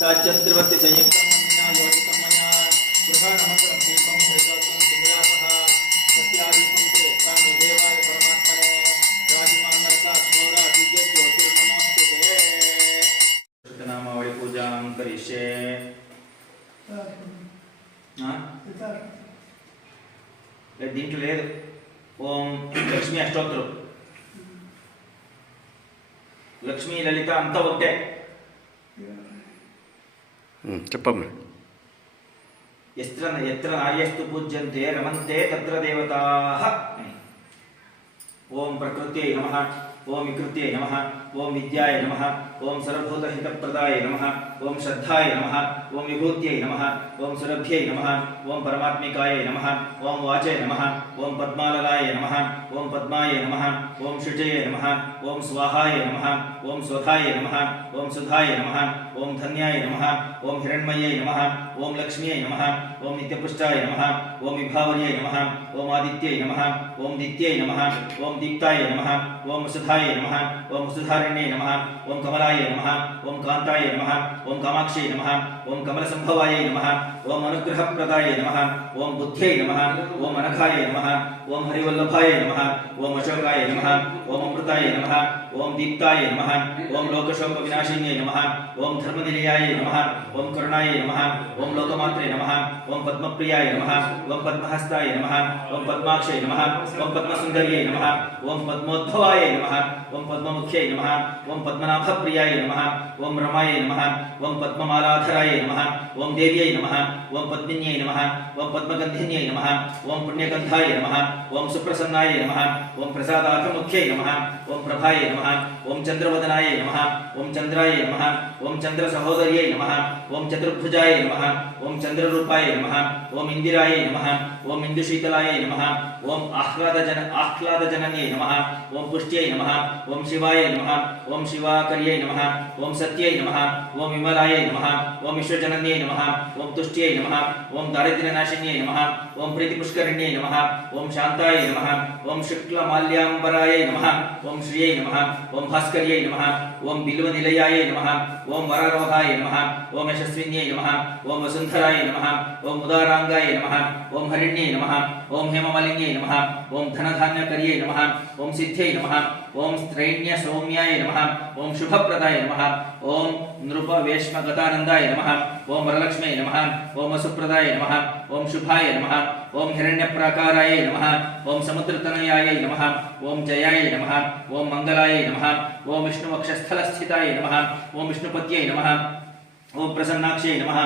साच्यंत्रिवत्ति संयुक्तं मन्या योजितं मया गृहाणमकरं दीपं त्रैलोक्यं कुमयापः सत्यादीपं च यच्छामि देवाय परमात्मने राजमानरकात्मोरादिव्य ज्योतिर्नमोस्तुते नामावळि पूजां करिष्ये దీంట్లో లేదు ఓం లక్ష్మీ అష్టోత్తరం లక్ష్మీ లలిత అంతా ఒకటే చెప్పమ్మా. ఎత్ర నార్యస్తు పూజ్యంతే రమంతే తత్ర దేవతాః. ఓం ప్రకృత్యై నమః, ఓం వికృత్యై నమః, ఓం విద్యాయ నమః, ఓం సర్వభూతహితప్రదాయ నమః, ఓం శ్రద్ధాయ నమః, ఓం విభూత్యై నమః, ఓం సురభ్యై నమః, ఓం పరమాత్మికాయ నమః, ఓం వాచే నమః, ఓం పద్మాలయాయ నమః, ఓం పద్మాయ నమః, ఓం శుచయే నమః, ఓం స్వాహాయ నమః, ఓం స్వధాయ నమః, ఓం సుధాయ నమః, ఓం ధన్యాయ నమః, ఓం హిరణ్మయే నమః, ఓం లక్ష్మ్యై నమః, ఓం నిత్యపుష్టాయ నమః, ఓం విభావర్యై నమః, ఓం ఆదిత్యై నమః, ఓం దిత్యై నమః, ఓం దీప్తాయ నమః, ఓం వసుధాయ నమః, ఓం వసుధారణ్యై నమః, ఓం కమలాయ నమః, ఓం కాంతాయ నమః, ఓం కామాక్షై నమః, ఓం కమలసంభవాయ నమః, ఓం అనుగ్రహప్రదాయ నమః, ఓం బుద్ధ్యై నమః, ఓం అనఘాయ నమః, ఓం హరివల్లభాయ నమః, ఓం అశోకాయ నమః, ఓం అమృతాయ నమః, ఓం దీప్తాయ నమః, ఓం లోకశోక వినాశిన్యై నమః, ఓం ధర్మనిలయాయ నమః, ఓం కరుణాయ నమః, ఓం లోకమాత్రే నమః, ఓం పద్మప్రియాయ నమః, ఓం పద్మహస్తాయ నమః, ఓం పద్మాక్షై నమః, ఓం పద్మసుందర్యై నమః, ఓం పద్మోద్భవాయ నమః, ఓం పద్మముఖ్యై నమః, ఓం పద్మనాభప్రియాయ నమః, ఓం రమాయ నమః, ఓం పద్మమాలాధరాయ నమః, ఓం దేవ్యై నమః, ఓం పద్మిన్యై నమః, ఓం పద్మగంధిన్యై నమః, ఓం పుణ్యగంధాయ నమః, ఓం సుప్రసన్నాయ నమః, ఓం ప్రసాదాభిముఖ్యై నమః, ఓం ప్రభాయ నమః, ఓం చంద్రవదనాయ నమః, ఓం చంద్రాయ నమః, ఓం చంద్ర సహోదర్యై నమః, ఓం చతుర్భుజాయ నమః, ఓం చంద్రరూపాయ నమః, ఓం ఇందిరాయ నమః, ఓం ఇందుశీతలాయ నమః, ఓం ఆహ్లాదజనన్యై నమః, ఓం పుష్ట్యై నమః, ఓం శివాయ నమః, ఓం శివాకర్యై నమః, ఓం సత్యై నమః, ఓం విమలాయ నమః, ఓం విశ్వజనన్యై నమః, ఓం తుష్ట్యై నమః, ओम दारिद्र्यनाशिन्यै नमः ओम प्रीतिपुष्करिण्यै नमः ओम शान्तायै नमः ओम शुक्लमाल्याम्बरायै नमः ओम श्रियै नमः ओम भास्कर्यै नमः ओम बिल्वनिलयायै नमः ओम वरारोहाय नमः ओम यशस्विन्यै नमः ओम वसुन्धराय नमः ओम उदारांगाय नमः ओम हरिण्यै नमः ओम हेममालिन्यै नमः ओम धनधान्यकर्यै नमः ओम सिद्ध्यै नमः ओम स्त्रैण्य सौम्याय नमः ओम शुभप्रदाय नमः ओम नृपवेश्मगतानन्दाय नमः ओम वरलक्ष्म्यै नमः ओम वसुप्रदाय नमः ओम शुभाय नमः ओम हिरण्यप्राकाराय नमः ओम समुद्रतनयाय नमः ओम जयाय नमः ओम मंगलाय नमः ओम विष्णुवक्षस्थलस्थिताय नमः ओम विष्णुपत्यै नमः ओम प्रसन्नाक्षै नमः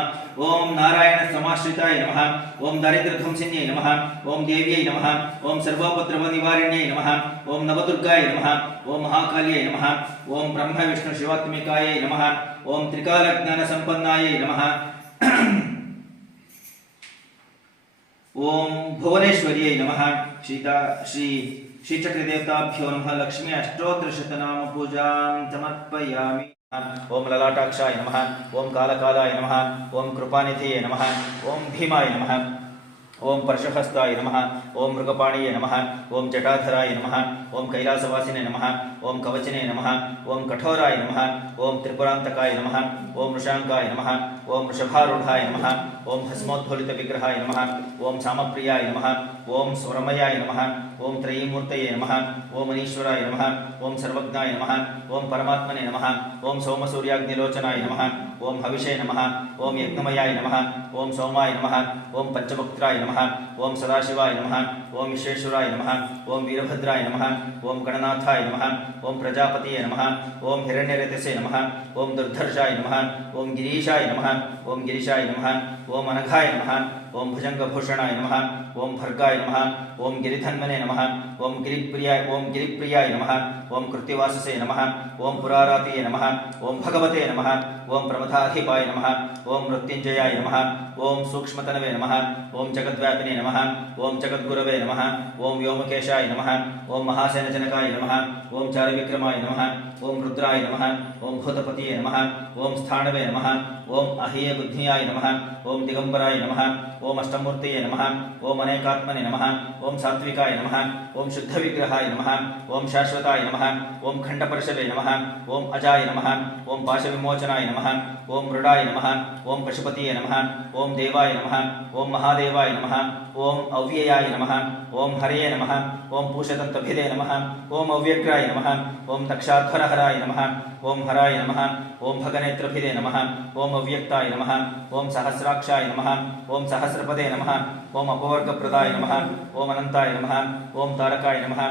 ओम नारायण समाश्रिताय नमः ओम दारिद्र्यध्वंसिन्यै नमः ओम देव्यै नमः ओम सर्वोपद्रवनिवारिण्यै नमः ओम नवदुर्गाय नमः ओम महाकाल्यै नमः ओम ब्रह्म विष्णु शिवात्मिकायै नमः ओम त्रिकालज्ञानसम्पन्नायै नमः ओम भुवनेश्वर्यै नमः श्री श्रीचक्रदेवताभ्यो नमः लक्ष्मी अष्टोत्तरशतनाम पूजां समर्पयामि। ओम ललाटाक्षाय नमः ओम कालकालाय नमः ओम कृपानिधये नमः ओम भीमाय नमः ओम परशुहस्ताय नमः ओम मृगपाणिये नमः ओम जटाधराय नमः ओम कैलासवासिने नमः ओम कवचिने नमः ओम कठोराय नमः ओम त्रिपुरान्तकाय नमः ओम वृषांकाय नमः ओम वृषभारूढाय नमः ओम भस्मोद्धूलितविग्रहाय नमः ओम सामप्रियाय नमः ओम स्वरमयाय नमः ओम त्रयीमूर्तये नमः ओम अनीश्वराय नमः ओम सर्वज्ञाय नमः ओम परमात्मने नमः ओम सोमसूर्याग्निलोचनाय नमः ओम हविषे नमः ओम यज्ञमयाय नमः ओम सोमाय नमः ओम पंचभक्त्राय नमः ओम सदाशिवाय नमः ओम विश्वेश्वराय नमः ओम वीरभद्राय नमः ओम गणनाथाय नमः ओम प्रजापतये नमः ओम हिरण्यरेतसे नमः ओम दुर्धर्षाय नमः ओम गिरीशाय नमः ओम गिरीशाय नमः ओम अनघाय नमः ओम भुजंगभूषणाय नमः ओम भर्गाय नमः ओम गिरिधन्वने नमः ओम गिरिप्रियाय नमः ओम कृत्तिवाससे नमः ओम पुरारातिये नमः ओम भगवते नमः ओम प्रमथाधिपाय नमः ओम मृत्युंजयाय नमः ओम सूक्ष्मतनवे नमः ओम जगद्व्यापिने नमः ओम जगद्गुरवे नमः ओम व्योमकेशाय नमः ओम महासेनजनकाय नमः ओम चारुविक्रमाय नमः ओम रुद्राय नमः ओम भूतपतिये नमः ओम स्थाणवे नमः ओम अहियबुद्धियाय नमः ओम दिगंबराय नमः ओम अष्टमूर्तये नमः ओम अनेकात्मने नमः ओम सात्विकाय नमः ओम शुद्धविग्रहाय नमः ओम शाश्वताय नमः ओम खंडपरशवे नमः ओम अजाय नमः ओम पाशविमोचनाय नमः ओम मृडाय नमः ओम पशुपतिये नमः ओम देवाय नमः ओम महादेवाय नमः ओम अव्ययाय नमः ओम हरये नमः ओम पूषदन्तभिदे नमः ओम अव्यग्राय नमः ओम दक्षाध्वरहराय नमः ओम हराय नमः ओम भगनेत्रभिदे नमः ओम अव्यक्ताय नमः ओम सहस्राक्षाय नमः ओम सहस्रपदे नमः ओम अपवर्गप्रदाय नमः ओम अनंताय नमः ओम तारकाय नमः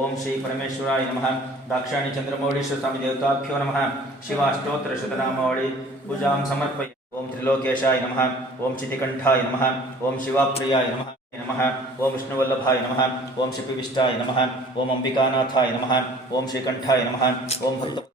ओम श्री परमेश्वराय नमः दाक्षायणी चंद्रमौळीश्वर स्वामी देवताभ्यो नमः शिवाष्टोत्तरशतनामावळी पूजां समर्पयामि। ओम त्रिलोकेशाय नमः ओम चितिकंठाय नमः ओम शिवाप्रियाय नमः ओम विष्णुवल्लभाय नमः ओम शिपिविष्टाय नमः ओम अंबिकानाथाय नमः ओम श्रीकंठाय नमः ओम भक्त